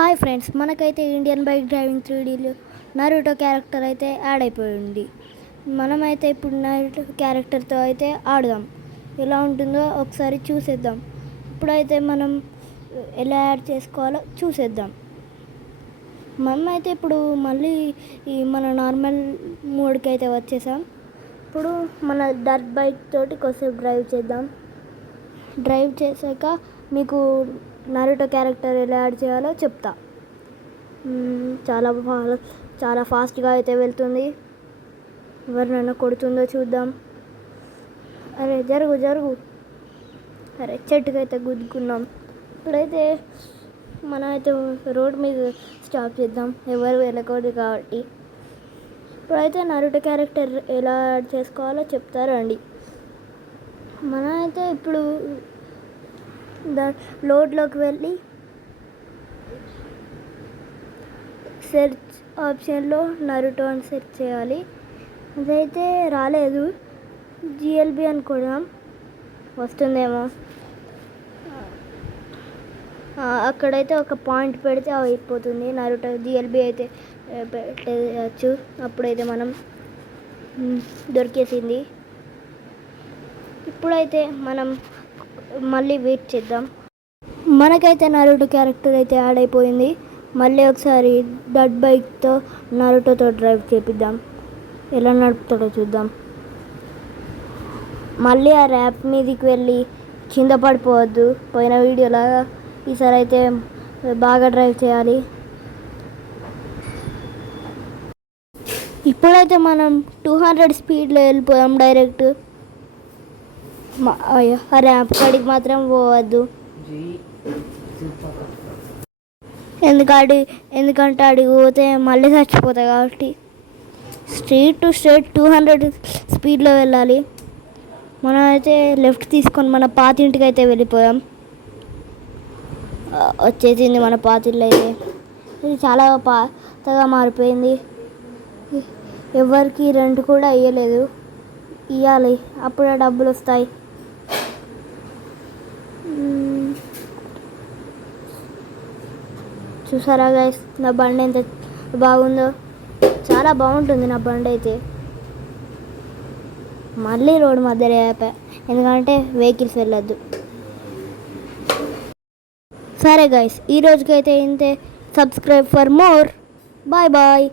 Hi friends, మనకైతే Indian bike driving 3Dలో Naruto character అయితే యాడ్ అయిపోయింది. మనమైతే ఇప్పుడు నరుటో క్యారెక్టర్తో అయితే ఆడదాం. ఎలా ఉంటుందో ఒకసారి చూసేద్దాం. ఇప్పుడైతే మనం ఎలా యాడ్ చేసుకోవాలో చూసేద్దాం. మనమైతే ఇప్పుడు మళ్ళీ మన నార్మల్ మోడ్కి అయితే వచ్చేసాం. ఇప్పుడు మన డర్ట్ బైక్ తోటి కొద్దిసేపు డ్రైవ్ చేద్దాం. డ్రైవ్ చేశాక మీకు నరుటో క్యారెక్టర్ ఎలా యాడ్ చేయాలో చెప్తా. చాలా ఫాస్ట్గా అయితే వెళ్తుంది. ఎవరినైనా కొడుతుందో చూద్దాం. అరే జరుగు. అరే చెట్టుకైతే గుద్దుకున్నాం. ఇప్పుడైతే మనమైతే రోడ్ మీద స్టాప్ చేద్దాం, ఎవరు వెళ్ళకూడదు కాబట్టి. ఇప్పుడైతే నరుటో క్యారెక్టర్ ఎలా యాడ్ చేసుకోవాలో చెప్తారండి. మనమైతే ఇప్పుడు లోడ్లోకి వెళ్ళి సెర్చ్ ఆప్షన్లో నరుటో అని సెర్చ్ చేయాలి. అదైతే రాలేదు. జిఎల్బి అనుకోవడం వస్తుందేమో. అక్కడైతే ఒక పాయింట్ పెడితే అయిపోతుంది. నరుటో జిఎల్బి అయితే పెట్టచ్చు. అప్పుడైతే మనం దొరికేసింది. ఇప్పుడైతే మనం మళ్ళీ వెయిట్ చేద్దాం. మనకైతే నరుటో క్యారెక్టర్ అయితే యాడ్ అయిపోయింది. మళ్ళీ ఒకసారి డట్ బైక్తో నరుటోతో డ్రైవ్ చేపిద్దాం. ఎలా నడుపుతాడో చూద్దాం. మళ్ళీ ఆ ర్యాప్ మీదకి వెళ్ళి కింద పడిపోవద్దు. పోయిన వీడియోలాగా ఈసారి అయితే బాగా డ్రైవ్ చేయాలి. ఇప్పుడైతే మనం 200 స్పీడ్లో వెళ్ళిపోయాం డైరెక్ట్. ఆ ర్యాంప్ కాడికి మాత్రం పోవద్దు. ఎందుకంటే అడిగి పోతే మళ్ళీ చచ్చిపోతాయి కాబట్టి స్ట్రైట్ 200 స్పీడ్లో వెళ్ళాలి. మనం అయితే లెఫ్ట్ తీసుకొని మన పాతింటికి అయితే వెళ్ళిపోయాం. వచ్చేసింది మన పాతిళ్ళు అయితే. ఇది చాలా పాతగా మారిపోయింది. ఎవరికి రెంట్ కూడా ఇవ్వలేదు. ఇవ్వాలి, అప్పుడే డబ్బులు వస్తాయి. చూసారా గైస్, నా బండి ఎంత బాగుందో. చాలా బాగుంటుంది నా బండి అయితే. మళ్ళీ రోడ్డు మధ్యలో ఆపా, ఎందుకంటే వెహికల్స్ వెళ్ళొద్దు. సరే గైస్, ఈ రోజుకైతే ఇంతే. Subscribe for more. బాయ్.